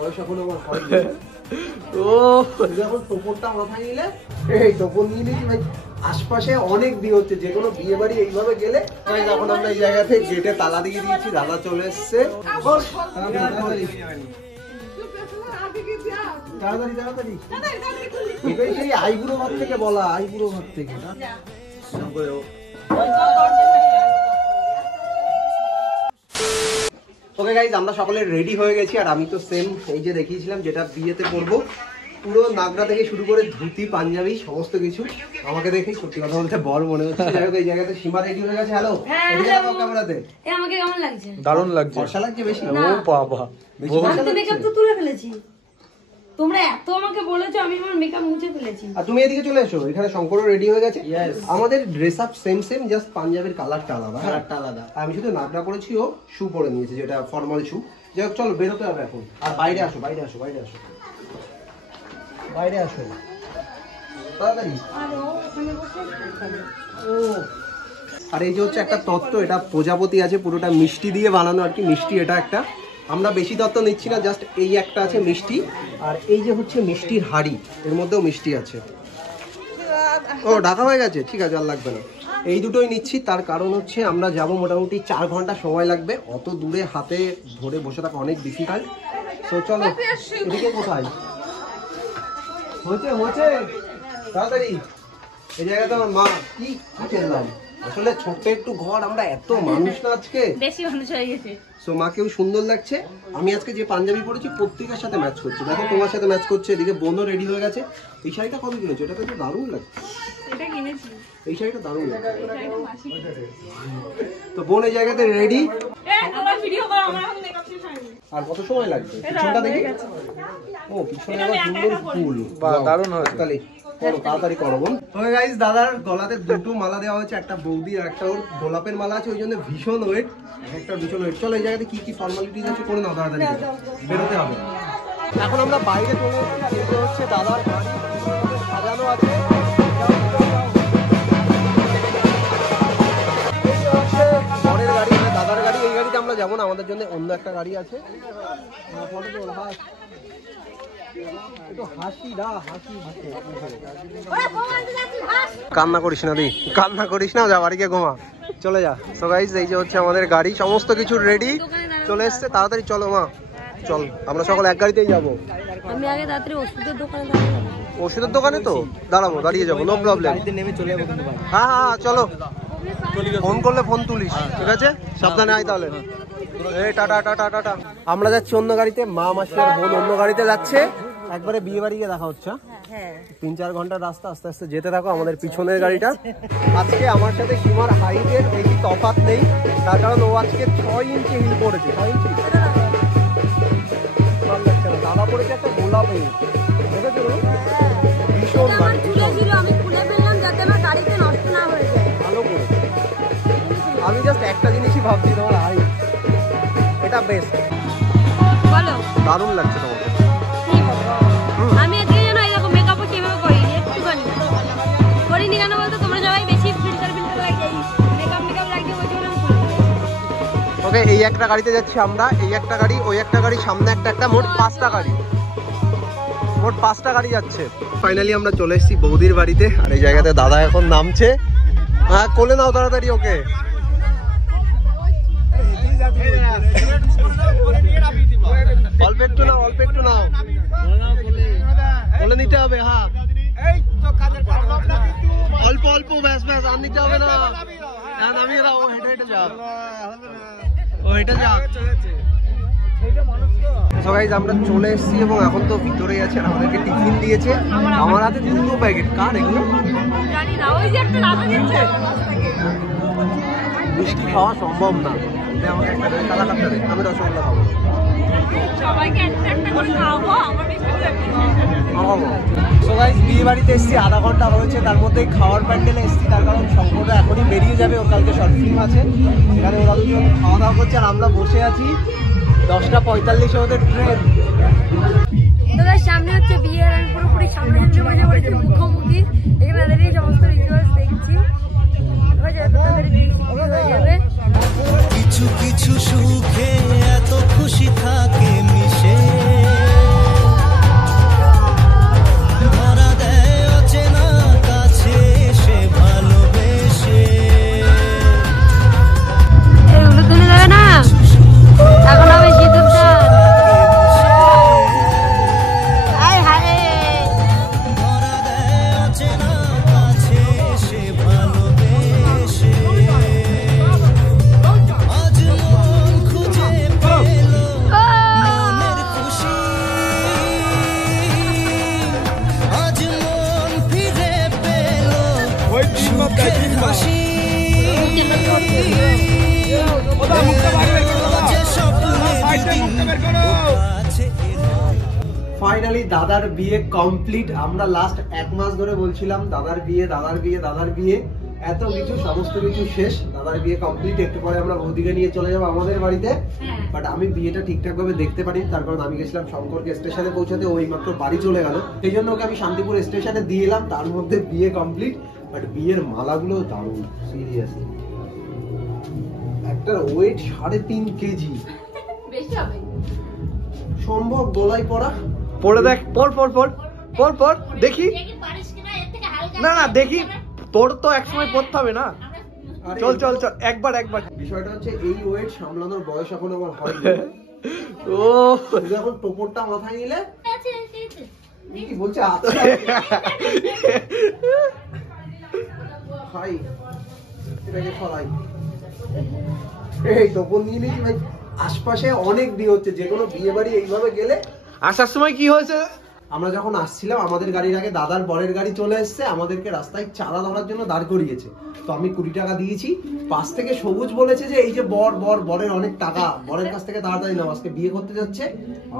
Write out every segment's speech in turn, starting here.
বয়স এখন আমার হয়নি। ও যখন টোপরটা মাথায় নিলে, এই টোপর নিয়ে নিয়েছি ভাই। আশপাশে অনেক বিয়ে হচ্ছে, যে কোনো বিয়ে বাড়ি এইভাবে গেলে। যখন আমরা এই জায়গাতে গেটে তালা দিয়ে দিয়েছি, দাদা চলে এসছে। তাড়াতাড়ি তাড়াতাড়ি, এটাই সেই আইবুড়ো ভাত থেকে বলা, আইবুড়ো ভাত থেকে। ওকে গাইজ, আমরা সকলে রেডি হয়ে গেছি। আর আমি তো সেম এই যে দেখিয়েছিলাম যেটা বিয়েতে পরবো, পুরো নাগরা থেকে শুরু করে ধুতি পাঞ্জাবি সমস্ত কিছু। আমাকে দেখেই সত্যি কথা বলতে বড় মনে হচ্ছে। যাই হোক, এই জায়গাতে সীমা রেডি হয়ে গেছে। হ্যালো, ক্যামেরাতে আমাকে কেমন লাগছে? দারুণ লাগছে। ফর্সা লাগছে বেশি? ও বাবা, বেশি মেকআপ তো তুলে ফেলেছি। তোমরা এত আমাকে বলেছো, আমি আমার মেকআপ মুছে ফেলেছি। আর তুমি এদিকে চলে এসো, এখানে শঙ্করও রেডি হয়ে গেছে। আমাদের dress up same same, just পাঞ্জাবির কালারটা আলাদা। আমি শুধু নাগরা পরেছি, ও শু পরে নিয়েছে, যেটা ফর্মাল শু। যাই হোক, চলো বেরোতে হবে এখন। আর বাইরে আসো, বাইরে আসো, বাইরে আসো, বাইরে আসো তাড়াতাড়ি। আর এই যে হচ্ছে একটা তত্ত্ব, এটা প্রজাপতি আছে, পুরোটা মিষ্টি দিয়ে বানানো আর কি। মিষ্টি এটা একটা, আমরা বেশি তত্ত্ব নিচ্ছি না, জাস্ট এই একটা আছে মিষ্টি। আর এই যে হচ্ছে মিষ্টির হাড়ি, এর মধ্যেও মিষ্টি আছে। ও ঢাকা হয়ে গেছে, ঠিক আছে, আর লাগবে না। এই দুটোই নিচ্ছি, তার কারণ হচ্ছে আমরা যাব মোটামুটি 4 ঘন্টা সময় লাগবে। অত দূরে হাতে ধরে বসে থাকা অনেক ডিফিকাল্ট। তো চলো, এদিকে কোথায় হচ্ছে তাড়াতাড়ি। এই জায়গাটা আমার মা কি খেললাম, আসলে ছোট্ট একটু ঘর, আমরা এত মানুষ না, আজকে বেশি মানুষ হয়ে গেছে। সো মাকেও সুন্দর লাগছে। আমি আজকে যে পাঞ্জাবি পরেছি প্রত্যেকের সাথে ম্যাচ করছে। দেখো তোমার সাথে ম্যাচ করছে, এদিকে বোনও রেডি হয়ে গেছে। এই শাড়িটা কবে কিনেছো? এটা তো দারুণ লাগছে। এটা কিনেছি, এই শাড়িটা দারুণ লাগছে। তো বোন এই জায়গাতে রেডি। আর কত সময় লাগবে? পিছনটা দেখি। ও পিছনে আবার সুন্দর ফুল, বাহ দারুণ হয়েছে। তাহলে করো, তাড়াতাড়ি করো বোন। ওকে গাইস, দাদার গলাতে দুটো মালা দেওয়া হয়েছে, একটা বৌদি আর একটা ওর গোলাপের মালা আছে, ওই জন্য ভীষণ ওয়েট, একটা ভীষণ ওয়েট। চলো এই জায়গাতে কি কি ফর্মালিটিজ আছে করে নাও, তাড়াতাড়ি বেরোতে হবে। এখন আমরা বাইরে চলে এসেছি, আর এটা হচ্ছে দাদার গাড়ি, সাজানো আছে। পরের গাড়ি, দাদার গাড়ি। এই গাড়িতে আমরা যাবো না, আমাদের জন্য অন্য একটা গাড়ি আছে। কান্না করিস না দি, কান্না করিস না, যা বাড়ি গিয়ে ঘুমা, চলে যা। সো গাইস, এই যে হচ্ছে আমাদের গাড়ি, সমস্ত কিছু রেডি চলে এসছে। তাড়াতাড়ি চলো মা, চল, আমরা সকল এক গাড়িতেই যাবো। আমি আগে তাড়াতাড়ি ওষুধের দোকানে দাঁড়াবো। ওষুধের দোকানে তো দাঁড়াবো, দাঁড়িয়ে যাবো, নো প্রবলেম। হ্যাঁ হ্যাঁ চলো, ফোন করলে ফোন তুলিস, ঠিক আছে? সাবধানে আয় তাহলে। এই টাটা টাটা টাটা। আমরা যাচ্ছি অন্য গাড়িতে, মা মাসি আর বোন অন্য গাড়িতে যাচ্ছে। একবারে বিয়ে বাড়ি গিয়ে দেখা হচ্ছে। 3-4 ঘন্টার রাস্তা, আস্তে আস্তে যেতে থাকো। আমাদের পিছনের গাড়িটা। আজকে আমার সাথে সীমার হাইটের বেশি তফাৎ নেই, তার কারণ ও আজকে 6 ইঞ্চি হিল পড়েছে। 6 ইঞ্চি দাদা পড়েছে একটা গোলাপে, দেখেছো? ভীষণ ভালো, আমি খুলে ফেললাম যাতে আমার গাড়িতে নষ্ট না হয়ে যায়। ভালো করে, আমি জাস্ট একটা জিনিসই ভাবছি, তোমার হাইট এটা বেস্ট। বলো, দারুণ লাগছে তোমাকে। আমি আজকে জানো এরকম মেকআপও কিভাবে করিনি, একটুখানি করিনি। কেন বলতো, তোমরা সবাই বেশি ফিল্টার লাগিয়ে মেকআপ লাগিয়ে বলছো। ওকে, এই একটা গাড়িতে যাচ্ছি আমরা, এই একটা গাড়ি, ওই একটা গাড়ি, সামনে একটা, মোট 5টা গাড়ি, মোট 5টা গাড়ি যাচ্ছে। ফাইনালি আমরা চলে এসেছি বৌদির বাড়িতে। আর এই জায়গাতে দাদা এখন নামছে। হ্যাঁ, কোলে নাও তাড়াতাড়ি ওকে। অল্প একটু নাও, অল্প একটু নাও, বলে নিতে হবে। হ্যাঁ, অল্প অল্প, ব্যাস ব্যাস, আর নিতে হবে না। হ্যাঁ নামিয়ে দাও, ও হেঁটে হেঁটে যাক, ও হেঁটে যাক। সো গাইস, আমরা চলে এসেছি এবং এখন তো ভিতরেই আছে। আর আমাদেরকে টিফিন দিয়েছে। আমার হাতে 2টো প্যাকেট। কার এগুলো? জানি না, ওই যে একটা দাদা দিচ্ছে। মিষ্টি খাওয়া সম্ভব না, আমাকে একটা কালা কাপটা দে, আমি রসগোল্লা খাবো। সবাইকে একটা করে খাওয়াবো, আমার সো গাইস, বিয়ে বাড়িতে এসেছি, আধা ঘন্টা হয়েছে, তার মধ্যে খাওয়ার প্যান্ডেলে এসেছি। তার কারণ শঙ্করটা এখনই বেরিয়ে যাবে, ওর কালকে শর্ট ফিল্ম আছে, সেখানে ওরা দুজন খাওয়া দাওয়া করছে। আর আমরা বসে আছি, 10:45 ওদের ট্রেন। সামনে হচ্ছে বিয়ে, আমি পুরোপুরি সামনে বসে পড়েছি মুখোমুখি। এখানে দাঁড়িয়ে সমস্ত রিচুয়ালস দেখছি। কিছু কিছু সুখে এত খুশি থাকে মিশে। ফাইনালি দাদার বিয়ে কমপ্লিট। আমরা লাস্ট 1 মাস ধরে বলছিলাম দাদার বিয়ে দাদার বিয়ে দাদার বিয়ে, এত কিছু সমস্ত কিছু শেষ, দাদার বিয়ে কমপ্লিট। একটু পরে আমরা বৌদিকে নিয়ে চলে যাবো আমাদের বাড়িতে। বাট আমি বিয়েটা ঠিকঠাক ভাবে দেখতে পারিনি, তার কারণ আমি গেছিলাম শঙ্করকে স্টেশনে পৌঁছাতে, ওই মাত্র বাড়ি চলে গেল। সেই জন্য ওকে আমি শান্তিপুর স্টেশনে দিয়ে এলাম, তার মধ্যে বিয়ে কমপ্লিট। বাট বিয়ের মালাগুলো দারুণ, সিরিয়াসলি। একটার ওয়েট 3.5 কেজি, বেশি হবে সম্ভব গলায় পড়া? পড়ে দেখ, পড় পড় পড় পড় পড় দেখি। না না দেখি, তোর তো একসময় পড়তে হবে না। চল চল চল, একবার একবার। বিষয়টা হচ্ছে এই ওয়েট সামলানোর বয়স এখন আমার হয়নি। ও যখন টোপরটা মাথায় নিলে কি বলছে আচ্ছা ভাই এটাকে সরাই, এই টোপর নিয়ে নিয়েছি ভাই। আশপাশে অনেক বিয়ে হচ্ছে, যে কোনো বিয়ে বাড়ি এইভাবে গেলে। আসার সময় কি হয়েছে, আমরা যখন আসছিলাম আমাদের গাড়ির আগে দাদার বরের গাড়ি চলে এসেছে, আমাদেরকে রাস্তায় চাঁদা ধরার জন্য দাঁড় করিয়েছে। তো আমি 20 টাকা দিয়েছি। পাশ থেকে সবুজ বলেছে যে এই যে বরের অনেক টাকা, বরের কাছ থেকে তাড়াতাড়ি নাও, আজকে বিয়ে করতে যাচ্ছে।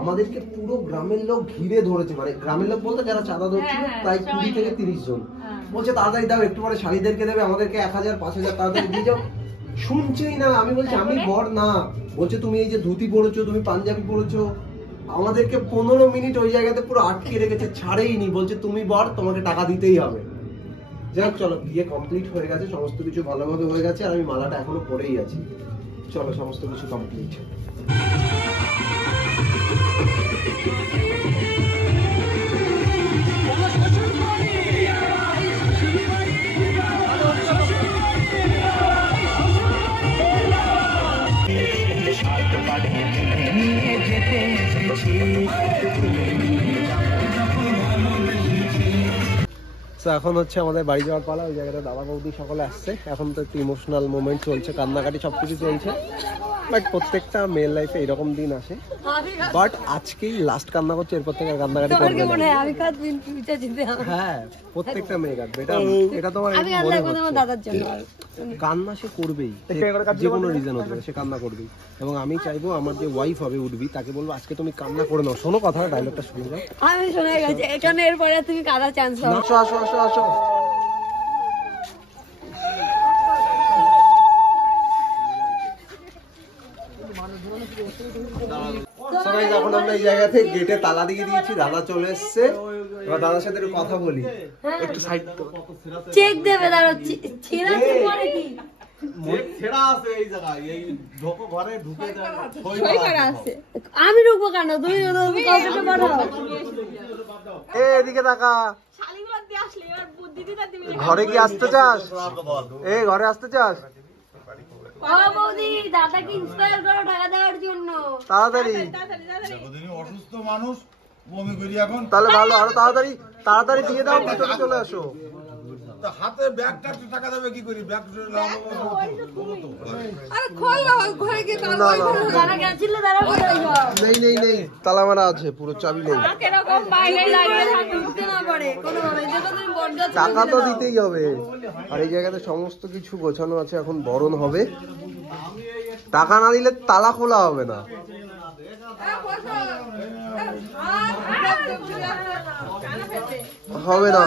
আমাদেরকে পুরো গ্রামের লোক ঘিরে ধরেছে, মানে গ্রামের লোক বলতে যারা চাঁদা ধরছিল প্রায় 20 থেকে 30 জন। বলছে তাড়াতাড়ি দাও, একটু পরে শাড়িদেরকে দেবে, আমাদেরকে 1000 5000 তাড়াতাড়ি দিয়ে যাও। শুনছেই না। আমি বলছি আমি বর না। বলছে তুমি এই যে ধুতি পরেছো, তুমি পাঞ্জাবি পরেছো। আমাদেরকে 15 মিনিট ওই জায়গাতে পুরো আটকে রেখেছে, ছাড়েইনি। বলছে তুমি বর, তোমাকে টাকা দিতেই হবে। যাই হোক চলো, বিয়ে কমপ্লিট হয়ে গেছে, সমস্ত কিছু ভালোভাবে হয়ে গেছে। আর আমি মালাটা এখনো পরেই আছি। চলো, সমস্ত কিছু কমপ্লিট। এখন হচ্ছে আমাদের বাড়ি যাওয়ার পালা। ওই জায়গাটা দাদা বৌদি সকলে আসছে। এখন তো একটু ইমোশনাল মোমেন্ট চলছে, কান্নাকাটি সবকিছু চলছে। বাট প্রত্যেকটা মেয়ের লাইফে এরকম দিন আসে। বাট আজকেই লাস্ট কান্না করছে, এরপর থেকে কান্নাকাটি করবে না। হ্যাঁ, প্রত্যেকটা মেয়ে কাঁদবে, এটা তোমার দাদার জন্য কান্না সে করবেই, যে কোনো রিজন হতে পারে, সে কান্না করবেই। এবং আমি চাইবো আমার যে ওয়াইফ হবে উঠবি, তাকে বলবো আজকে তুমি কান্না করে নাও। শোনো কথা, ডায়লগটা শুনে যাও। আমি শুনে গেছি, এখানে এরপরে তুমি কাদার চান্স পাবে। আসো আসো আসো আসো। এখন আমরা এই জায়গাতে গেটে তালা দিয়ে দিয়েছি, দাদা চলে এসছে। এবার দাদার সাথে একটু কথা বলি। একটু সাইড চেক দেবে, দাঁড়ো ছেড়া কি পরে কি আমি ঢুকবো কেন? তুমি কাউকে পাঠাও। এদিকে তাকা। ঘরে কি আসতে চাস? ঘরে আসতে চাস? দাদাকে ইন্সপায়ার করো টাকা দেওয়ার জন্য। তাড়াতাড়ি। অসুস্থ মানুষ, বমি করি এখন। তাহলে ভালো, আরো তাড়াতাড়ি তাড়াতাড়ি দিয়ে দাও, ভিতরে চলে আসো। হাতে ব্যাগটা টাকা দেবে কি করি? ব্যাগ নেই নেই, তালা মারা আছে, পুরো চাবি নেই। টাকা তো দিতেই হবে। আর এই জায়গাতে সমস্ত কিছু গোছানো আছে, এখন বরণ হবে। টাকা না দিলে তালা খোলা হবে না। হবে না।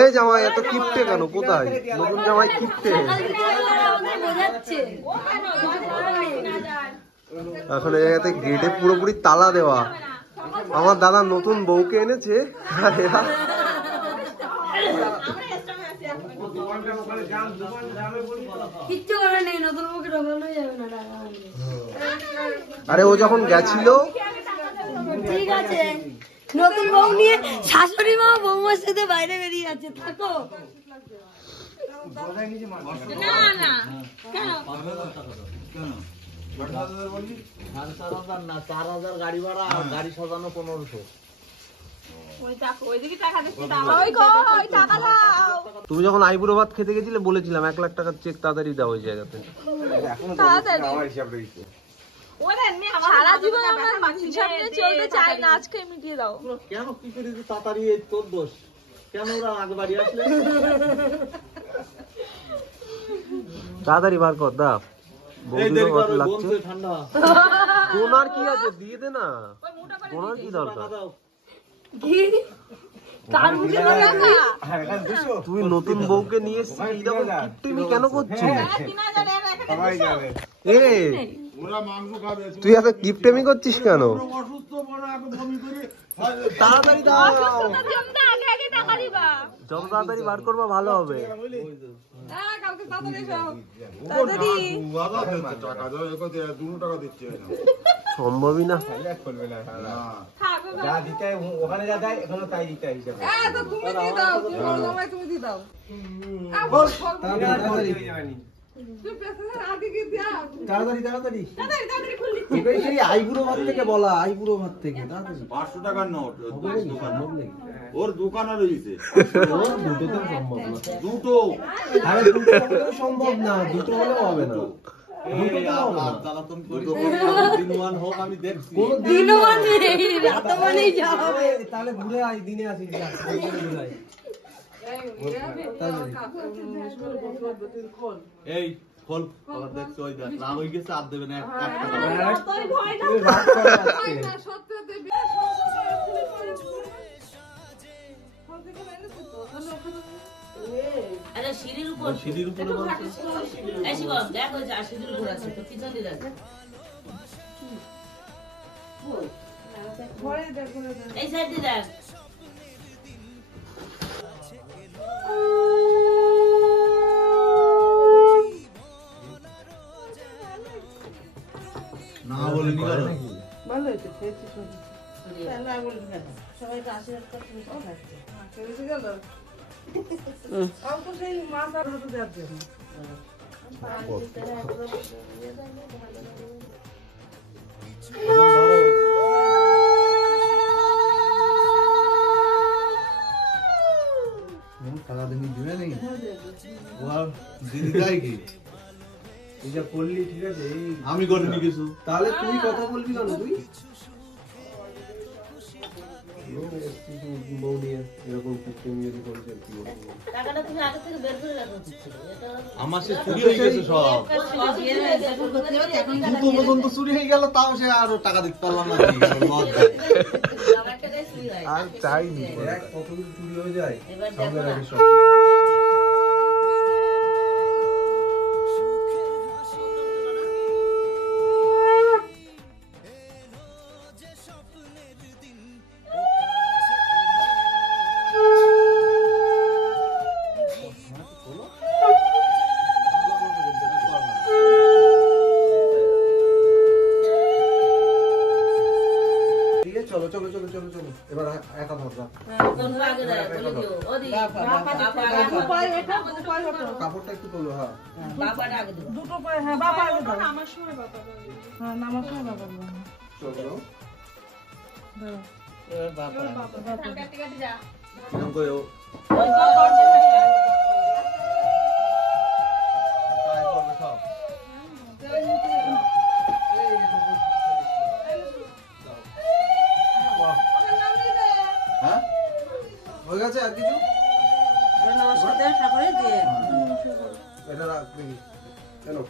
এই জামাই এত কিপটে কেন? কোথায় নতুন জামাই কিপটে? এখন এই জায়গাতে গেটে পুরোপুরি তালা দেওয়া। আমার দাদা নতুন বউকে এনেছে। আরে ও যখন গেছিল, ঠিক আছে, নতুন বউ নিয়ে শাশুড়ি মা বৌমার সাথে বাইরে বেরিয়ে আছে, থাকো। না কেন 4000 গাড়ি ভাড়া, গাড়ি সাজানো 1500। তুমি যখন আইবুড়ো ভাত খেতে গেছিলে বলেছিলাম 1 লাখ টাকার চেক তাড়াতাড়ি দাও ওই জায়গাতে। সারা জীবন আমরা হিসাব নিয়ে চলতে চাই না, আজকে মিটিয়ে দাও। কেন কি করে তাড়াতাড়ি তোর দোষ? কেন ওরা আগে বাড়ি আসলে? তাড়াতাড়ি বার কর দা। এই দেরি করো, বলছে ঠান্ডা। কোনার কি আছে দিয়ে দে না, কোনার কি দরকার? তুই নতুন বউকে নিয়ে এসেছিস, এরকম কিপটিমি কেন করছিস? এ ওরা মাংস খাবে, তুই এত কিপটেমি করছিস কেন? অসুস্থ বড় এত বমি করে তাড়াতাড়ি দাও, অসুস্থতার জন্য আগে আগে টাকা দিবা। যত তাড়াতাড়ি বার করবা ভালো হবে। কালকে তাড়াতাড়ি এসো। বাবা টাকা দাও, একাতে 2 টাকা দিচ্ছে না। সম্ভবই না। যা দিতে হয় ওখানে যা দেয় এখানে তাই দিতে হয় হিসাবে। তো তুমি দিয়ে দাও, তুমি বড় জামাই, তুমি দিয়ে দাও। তাড়াতাড়ি তাড়াতাড়ি তাড়াতাড়ি খুললি। এটাই সেই আইবুড়ো ভাত থেকে বলা, আইবুড়ো ভাত থেকে তাড়াতাড়ি। 500 টাকার নোট সম্ভব নেই। ওর দোকানে রয়েছে ওর দুটোতে সম্ভব না। দুটো। আরে দুটো হলেও সম্ভব না, দুটো হলেও হবে না। দুটোতে হবে না। দিনওয়ান হোক আমি দেখছি। কোনো দিনওয়ান নেই, রাত মানেই যাওয়া হবে। তাহলে ঘুরে আই, দিনে আসি ঘুরে আই। এই খোল আবার দেখছো ওই দেখ রাগ হয়ে গেছে আর দেবে না 1 টাকা। তুই ভয় না। তুই রাগ করে আজকে। না সত্যি দেবি। আরে সিঁড়ির উপর, সিঁড়ির উপরে বলছে এই শিবম দেখ ওই যা সিঁড়ির উপর আছে তো পিছন দিয়ে দেখ এই সাইড দিয়ে দেখ। না বলে নি কারণ ভালো হয়েছে, খেয়েছি শুনি। তাহলে আর বলি কেন? সবাইকে আশীর্বাদ করে তুমি তো খাচ্ছো। খেয়েছি গেল। অল্প সেই মাছ আর হাতে দেওয়ার জন্য। টাকা দিবি দিবে নেই। ও আর দিদি যায় কি এই যা করলি ঠিক আছে, এই আমি করিনি কিছু। তাহলে তুই কথা বলবি কেন? তুই বউ নিয়ে এরকম কিপটেমি যদি করিস আর কি বলবো? টাকাটা তুমি আগে থেকে বের করে রাখা উচিত ছিল। এটা আমার সে চুরি হয়ে গেছে সব। দুটো পর্যন্ত চুরি হয়ে গেল, তাও সে আর টাকা দিতে পারলাম না। আমার টাকায় চুরি হয়। আর চাইনি। দেখ কত কিছু চুরি হয়ে যায়। এবার সামনে দেখো রাখি সব। ঠিক আছে, চলো চলো চলো চলো চলো, এবার একা ধরবা। কোন আগে দেখ বলে দিও ওদি কাপড়টা একটু তোলো। হ্যাঁ বাবাটা আগে দিও। দুটো পায়ে, হ্যাঁ বাবা আগে দাও। নামার সময় বাবা দাও। হ্যাঁ নামার সময় বাবা দাও। চলো। এবার বাবা কাটি কাটি যা এরকম করে ও হ্যাঁ হয়ে গেছে আর কিছু? নমস্কার ঠাকুরের দিয়ে এটা রাখ দেখি। চলো